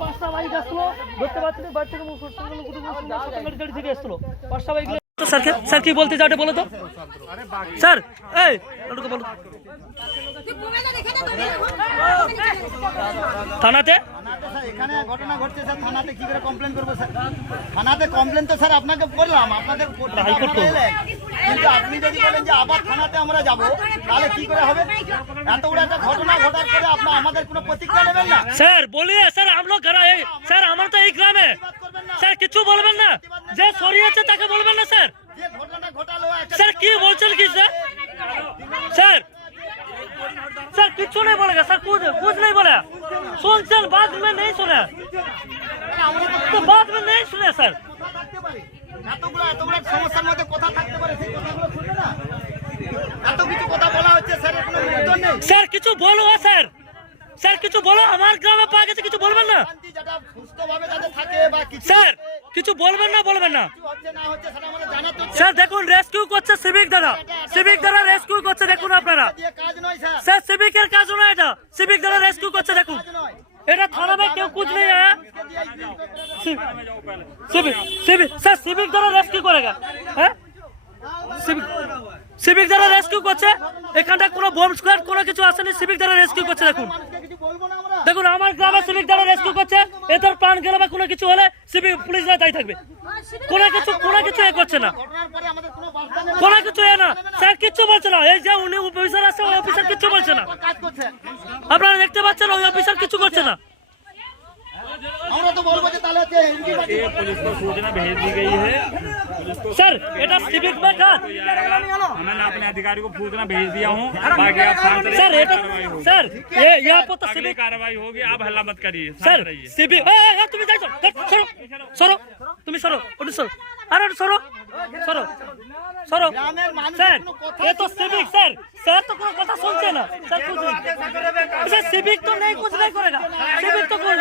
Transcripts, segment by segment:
পাঁচটা বাইক আসলো, ধরতে পারছি না, বাড়ি থেকে গাড়ি থেকে আসলো পাঁচটা বাইক। স্যার কি বলতে চাও বলো তো স্যার, এই বলো। থানাতে এখানে ঘটনা ঘটছে স্যার, থানাতে কি করে কমপ্লেন করবো স্যার? থানাতে কমপ্লেন তো স্যার আপনাকে বললাম, আপনাদের কিন্তু আপনি যদি বলেন যে আবার থানাতে আমরা যাব, তাহলে কি করে হবে? এত বড় একটা ঘটনা ঘটার পরে আপনার আমাদের কোনো প্রতিক্রিয়া নেবেন না? স্যার বলিয়ে স্যার আমরা স্যার আমার তো এই গ্রামে স্যার কিছু বলবেন না, যে সরিয়েছে তাকে বলবেন না স্যার। যে ঘটনা ঘটালো স্যার কি বলছেন কি স্যার? স্যার सर कुछ नहीं बोलेगा सर, कुछ नहीं बोला, सुन बाद में नहीं सुना, तो बाद में नहीं सुने सर। সমস্যার মধ্যে কথা থাকতে পারে, সেই কথাগুলো শুনবে না? এত কিছু কথা বলা হচ্ছে স্যার, কোনো উত্তর নেই। স্যার কিছু বলো স্যার, স্যার কিছু বলো, আমার গ্রামে পা গেছে, কিছু বলবেন না যেটা সুস্থভাবে যাতে থাকে বা কিছু স্যার, কিছু বলবেন না হচ্ছে না হচ্ছে সেটা আমাদের জানাতে হচ্ছে। স্যার দেখুন রেস্কিউ করছে সিভিক দ্বারা রেস্কিউ করছে, দেখুন আপনারা কাজ নয় স্যার, স্যার সিভিকের কাজ নয় এটা, সিভিক দ্বারা রেস্কিউ করছে, দেখুন এটা থানা में কেউ कुछ नहीं है, স্যার সিভিক দ্বারা রেস্কিউ করেगा, হ্যাঁ সিভিক দ্বারা রেস্কিউ করছে, এখানটা কোনো বোম স্কোয়াড কোনো কিছু আসেনি, সিভিক দ্বারা রেস্কিউ করছে। দেখুন আমার গ্রামে সিভিক দ্বারা রেস্কিউ করছে, এদের প্রাণ গেলে বা কোনো কিছু হলে সিভিক পুলিশরা দায়ী থাকবে, কোনো কিছু এ করছে না, কোনো কিছু এ না স্যার, কিচ্ছু বলছে না। এই যে উনি অফিসার আছে, ওই অফিসার কিচ্ছু বলছে না, আপনারা দেখতে পাচ্ছেন ওই অফিসার কিছু করছে না। আমরা তো বলবো যে তাহলে पुलिस को सूचना भेज दी गई है सर এটা সিভিক में কাজ, मैंने अपने अधिकारी को सूचना भेज दिया हूँ, बाकी आप शांत रहिए। सर এটা सर ये यहाँ पर तो अगली सिविक कार्रवाई होगी, आप हल्ला मत करिए, सर शांत रहिए। सिविक তুমি যাইছো, সরো তুমি সরো, ওটা সরো, আরে সরো সরো सर ये तो सिविक सर तो कोई কথা শুনছে না सर, कुछ नहीं सर, सिविक तो नहीं कुछ नहीं करेगा, सिविक तो कोई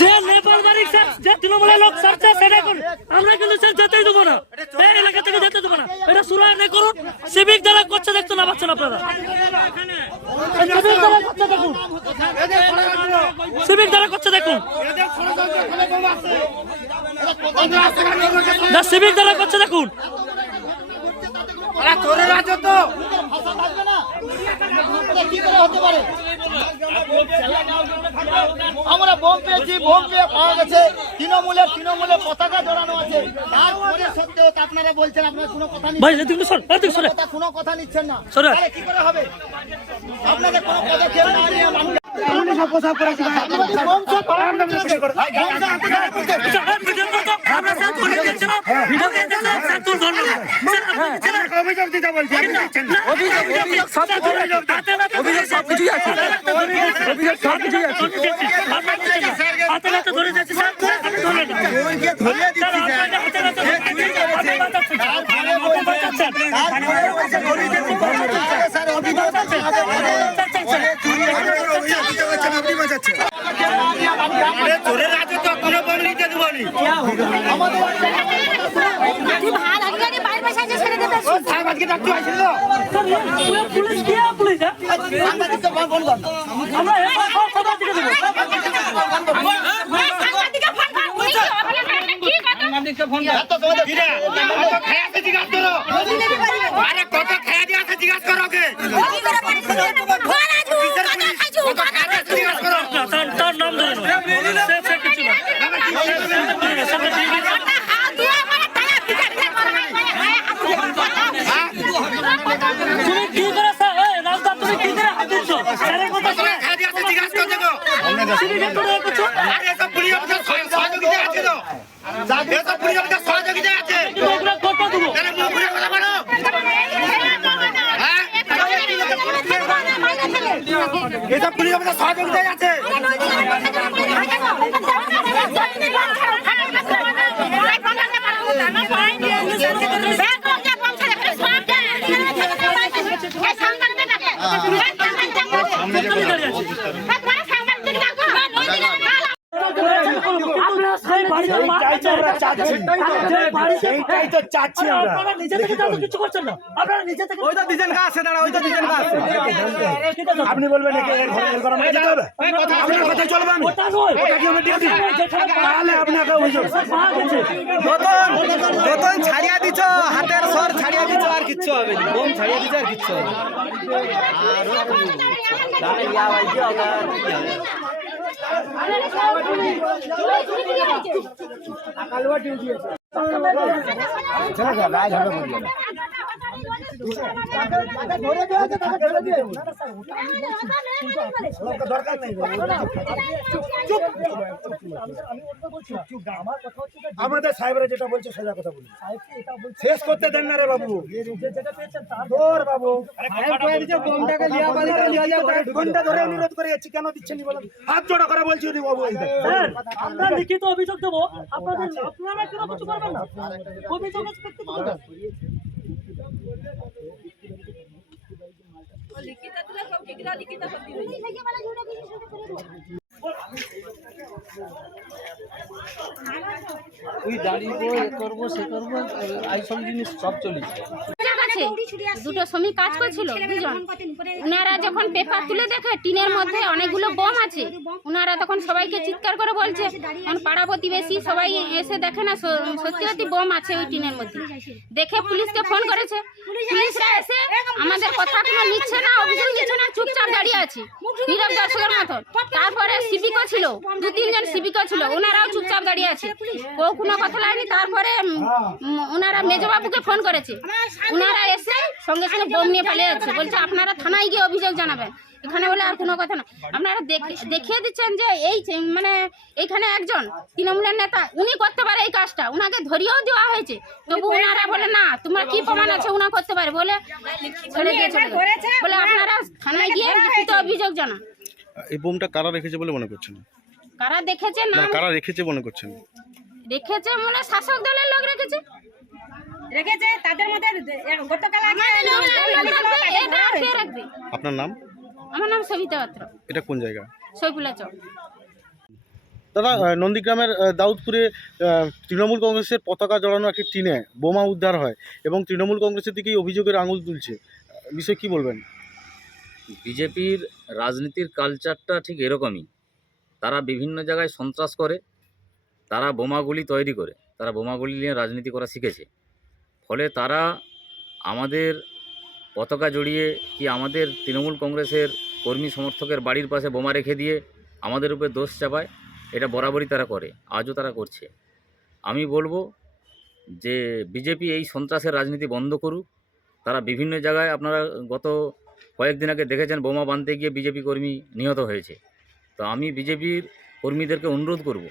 যে নেপাল বাড়ি স্যার, যে তৃণমূলের লোক স্যার সেটা করুন, আমরা কিন্তু স্যার যেতেই দেবো না, এই এলাকা থেকে যেতে দেবো না, এটা শুরু নেই করুন, সিভিক দ্বারা করছে, দেখতে না পাচ্ছেন আপনারা, সিভিক দ্বারা করছে দেখুন, সিভিক দ্বারা করছে দেখুন, সিভিক দ্বারা করছে দেখুন, আমরা বোম পেয়েছি, বোম পেয়ে পাওয়া গেছে, তৃণমূলের পতাকা জড়ানো আছে, তারপরে সত্ত্বেও আপনারা বলছেন আপনারা কোনো কথা কোনো কথা নিচ্ছেন না, কি করে হবে? আপনাদের কোনো পদক্ষেপ না নিয়ে মানুষ এসব পুলিশ আমাদের সহযোগিতায় আছে। যে বাড়িতে সেইটাই তো চাচ্ছি আরে আমরা। আপনারা নিজে থেকে তো কিছু করছেন না, আপনারা নিজে থেকে ওই তো দুজন গা আছে দাঁড়া, ওই তো দুজন গা আছে। আপনি বলবেন একে এর ঘরে এর ঘরে আমাকে যেতে হবে? আপনার কথা চলবে না? ওটা নয়, ওটা কি আমরা দিয়ে দিই? তাহলে আপনাকে অভিযোগ। পাওয়া গেছে। নতুন ছাড়িয়া দিছ, হাতের সর ছাড়িয়া দিছ, আর কিচ্ছু হবে না। বোম ছাড়িয়া দিছ, আর কিচ্ছু হবে না। দরকার নেই। আমাদের সাহেবরা যেটা বলছে সোজা কথা বলি, শেষ করতে দেন না রে বাবু। তোর বাবু ঘন্টা ধরে অনুরোধ করে যাচ্ছি, কেন দিচ্ছেন নি বলেন? হাত জোড়া করে বলছি ওরে বাবু। এই দেখ। স্যার, আমরা লিখিত অভিযোগ দেবো, আপনারা কেন কিছু করবেন না? অভিযোগ করতে পারবেন। ওই দাঁড়িয়ে এ করবো সে করবো এইসব জিনিস সব চলেছে। আছে দুটো শ্রমিক কাজ করছিল দুজন, উনারা যখন পেপার তুলে দেখে টিনের মধ্যে অনেকগুলো বোম আছে, উনারা তখন সবাইকে চিৎকার করে বলছে, তখন পাড়া প্রতিবেশী সবাই এসে দেখে না সত্যি সত্যি বোম আছে ওই টিনের মধ্যে। দেখে পুলিশকে ফোন করেছে, পুলিশরা এসে আমাদের কথা কোনো নিচ্ছে না, অভিযোগ নিচ্ছে না, চুপচাপ দাঁড়িয়ে আছে নীরব দর্শকের মতো। তারপরে সিভিকও ছিল, 2-3 জন সিভিকও ছিল, ওনারাও চুপচাপ দাঁড়িয়ে আছে, কেউ কোনো কথা লাগেনি। তারপরে ওনারা মেজবাবুকে ফোন করেছে, ওনারা এসে সঙ্গে সঙ্গে বোম নিয়ে পালিয়ে যাচ্ছে, বলছে আপনারা থানায় গিয়ে অভিযোগ জানাবেন। এখানে বলে আর কোনো কথা না, আপনারা দেখিয়ে দিচ্ছেন যে এই মানে এইখানে একজন তৃণমূলের নেতা উনি করতে পারে এই কাজটা, উনাকে ধরিয়েও দেওয়া হয়েছে, তবু ওনারা বলে না তোমার কি প্রমাণ আছে উনা করতে পারে বলে ছেড়ে দিয়ে চলে গেছে। বলে আপনারা থানায় গিয়ে লিখিত অভিযোগ জানান। এই বোমটা কারা রেখেছে বলে মনে করছেন? কারা দেখেছে না কারা রেখেছে মনে করছেন? রেখেছে মনে শাসক দলের লোক রেখেছে, তাদের মধ্যে গতকাল রাখবে। আপনার নাম? আমার নাম সবিতা পাত্র, এটা কোন জায়গা? সৈফুল্লা চক। দাদা, নন্দীগ্রামের দাউদপুরে তৃণমূল কংগ্রেসের পতাকা জড়ানো একটি টিনে বোমা উদ্ধার হয় এবং তৃণমূল কংগ্রেসের দিকেই অভিযোগের আঙুল তুলছে, বিষয়ে কি বলবেন? বিজেপির রাজনীতির কালচারটা ঠিক এরকমই, তারা বিভিন্ন জায়গায় সন্ত্রাস করে, তারা বোমাগুলি তৈরি করে, তারা বোমাগুলি নিয়ে রাজনীতি করা শিখেছে। ফলে তারা আমাদের পতাকা জড়িয়ে কি আমাদের তৃণমূল কংগ্রেসের কর্মী সমর্থকের বাড়ির পাশে বোমা রেখে দিয়ে আমাদের উপরে দোষ চাপায়, এটা বরাবরই তারা করে, আজও তারা করছে। আমি বলবো যে বিজেপি এই সন্ত্রাসের রাজনীতি বন্ধ করুক। তারা বিভিন্ন জায়গায়, আপনারা গত কয়েকদিন আগে দেখেছেন বোমা বাঁধতে গিয়ে বিজেপি কর্মী নিহত হয়েছে। তো আমি বিজেপির কর্মীদেরকে অনুরোধ করব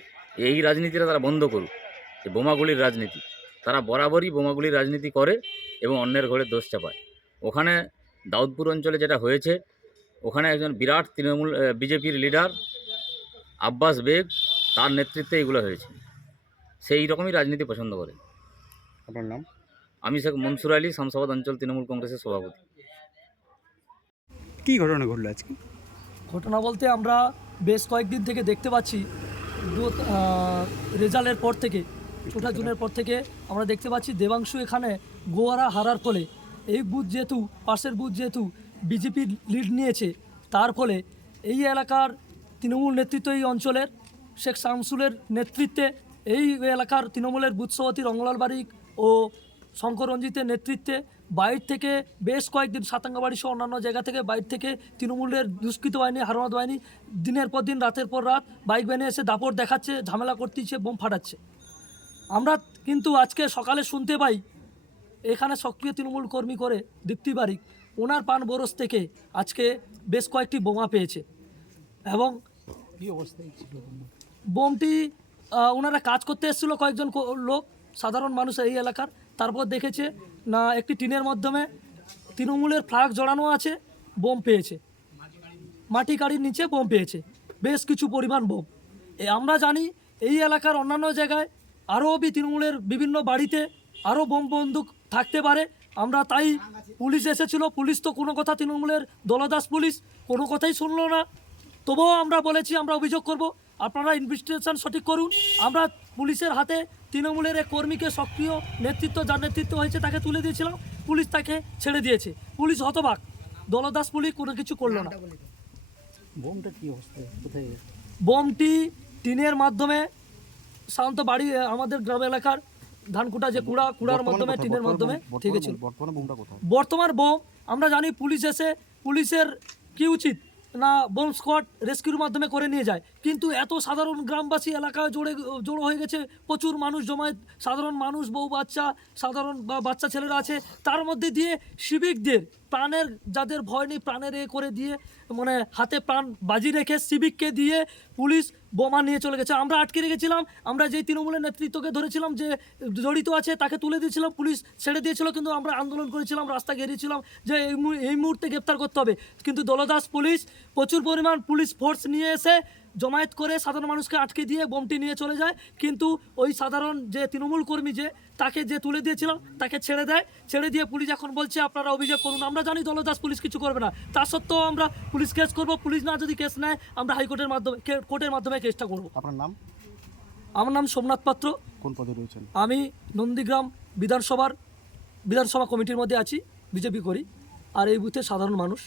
এই রাজনীতিটা তারা বন্ধ করুক, যে বোমাগুলির রাজনীতি। তারা বরাবরই বোমাগুলির রাজনীতি করে এবং অন্যের ঘরে দোষ চাপায়। ওখানে দাউদপুর অঞ্চলে যেটা হয়েছে, ওখানে একজন বিরাট তৃণমূল বিজেপির লিডার আব্বাস বেগ, তার নেতৃত্বে এগুলো হয়েছে। সেই রকমই রাজনীতি পছন্দ করে। আপনার নাম? আমি শেখ মনসুর আলী, শামসাবাদ অঞ্চল তৃণমূল কংগ্রেসের সভাপতি। কি ঘটনা ঘটলো আজকে? ঘটনা বলতে আমরা বেশ কয়েকদিন থেকে দেখতে পাচ্ছি, রেজাল্টের পর থেকে 4 জুনের পর থেকে আমরা দেখতে পাচ্ছি দেবাংশু এখানে গোয়ারা হারার ফলে এই বুথ যেহেতু পাশের বুথ যেহেতু বিজেপি লিড নিয়েছে, তার ফলে এই এলাকার তৃণমূল নেতৃত্ব এই অঞ্চলের শেখ শামসুলের নেতৃত্বে এই এলাকার তৃণমূলের বুথ সভাপতি রঙ্গলাল বারিক ও শঙ্কর রঞ্জিতের নেতৃত্বে বাইর থেকে বেশ কয়েকদিন সাতাঙ্গাবাড়ি সহ অন্যান্য জায়গা থেকে বাইর থেকে তৃণমূলের দুষ্কৃত বাহিনী, হারমাত বাহিনী দিনের পর দিন রাতের পর রাত বাইক ভ্যানে এসে দাপট দেখাচ্ছে, ঝামেলা করতেছে, বোম ফাটাচ্ছে। আমরা কিন্তু আজকে সকালে শুনতে পাই এখানে সক্রিয় তৃণমূল কর্মী করে দীপ্তি বারিক ওনার পান বরস থেকে আজকে বেশ কয়েকটি বোমা পেয়েছে এবং বোমটি ওনারা কাজ করতে এসেছিলো কয়েকজন লোক, সাধারণ মানুষ এই এলাকার। তারপর দেখেছে না একটি টিনের মাধ্যমে তৃণমূলের ফ্ল্যাগ জড়ানো আছে, বোম পেয়েছে, মাটি কাড়ির নিচে বোম পেয়েছে, বেশ কিছু পরিমাণ বোম। আমরা জানি এই এলাকার অন্যান্য জায়গায় আরও তৃণমূলের বিভিন্ন বাড়িতে আরও বোম বন্দুক থাকতে পারে। আমরা তাই পুলিশ এসেছিলো, পুলিশ তো কোনো কথা, তৃণমূলের দলদাস পুলিশ কোনো কথাই শুনলো না। তবুও আমরা বলেছি আমরা অভিযোগ করব, আপনারা ইনভেস্টিগেশন সঠিক করুন। আমরা পুলিশের হাতে তৃণমূলের এক কর্মীকে সক্রিয় নেতৃত্ব, যার নেতৃত্ব হয়েছে, তাকে তুলে দিয়েছিলাম, পুলিশ তাকে ছেড়ে দিয়েছে। পুলিশ হতবাক, দলদাস পুলিশ কোনো কিছু করলো না। বোমটা কি অবস্থা, কোথায়? বোমটি টিনের মাধ্যমে সাধারণত বাড়ি আমাদের গ্রাম এলাকার ধানকুটা যে কুড়ার মাধ্যমে টিনের মাধ্যমে ঠিক আছে। বর্তমান বোম আমরা জানি পুলিশ এসে পুলিশের কি উচিত না বোম স্কোয়াড রেস্কিউর মাধ্যমে করে নিয়ে যায়, কিন্তু এত সাধারণ গ্রামবাসী এলাকায় জড়ো হয়ে গেছে, প্রচুর মানুষ জমায়েত, সাধারণ মানুষ, বউ বাচ্চা, সাধারণ বাচ্চা ছেলেরা আছে, তার মধ্যে দিয়ে সিভিকদের প্রাণের, যাদের ভয় নেই, প্রাণের করে দিয়ে মানে হাতে প্রাণ বাজি রেখে সিভিককে দিয়ে পুলিশ বোমা নিয়ে চলে গেছে। আমরা আটকে রেখেছিলাম, আমরা যেই তৃণমূলের নেতৃত্বকে ধরেছিলাম যে জড়িত আছে তাকে তুলে দিয়েছিলাম, পুলিশ ছেড়ে দিয়েছিল, কিন্তু আমরা আন্দোলন করেছিলাম, রাস্তা ঘেরিয়েছিলাম যে এই মুহূর্তে গ্রেপ্তার করতে হবে। কিন্তু দলদাস পুলিশ প্রচুর পরিমাণ পুলিশ ফোর্স নিয়ে এসে জমায়েত করে সাধারণ মানুষকে আটকে দিয়ে বোমটি নিয়ে চলে যায়, কিন্তু ওই সাধারণ যে তৃণমূল কর্মী তাকে যে তুলে দিয়েছিলাম তাকে ছেড়ে দেয়। ছেড়ে দিয়ে পুলিশ এখন বলছে আপনারা অভিযোগ করুন। আমরা জানি দলদাস পুলিশ কিছু করবে না, তা সত্ত্বেও আমরা পুলিশ কেস করব। পুলিশ না যদি কেস নেয় আমরা হাইকোর্টের মাধ্যমে, কোর্টের মাধ্যমে কেসটা করব। আপনার নাম? আমার নাম সোমনাথ পাত্র। কোন পদে রয়েছেন? আমি নন্দীগ্রাম বিধানসভা কমিটির মধ্যে আছি, বিজেপি করি, আর এই বুথে সাধারণ মানুষ।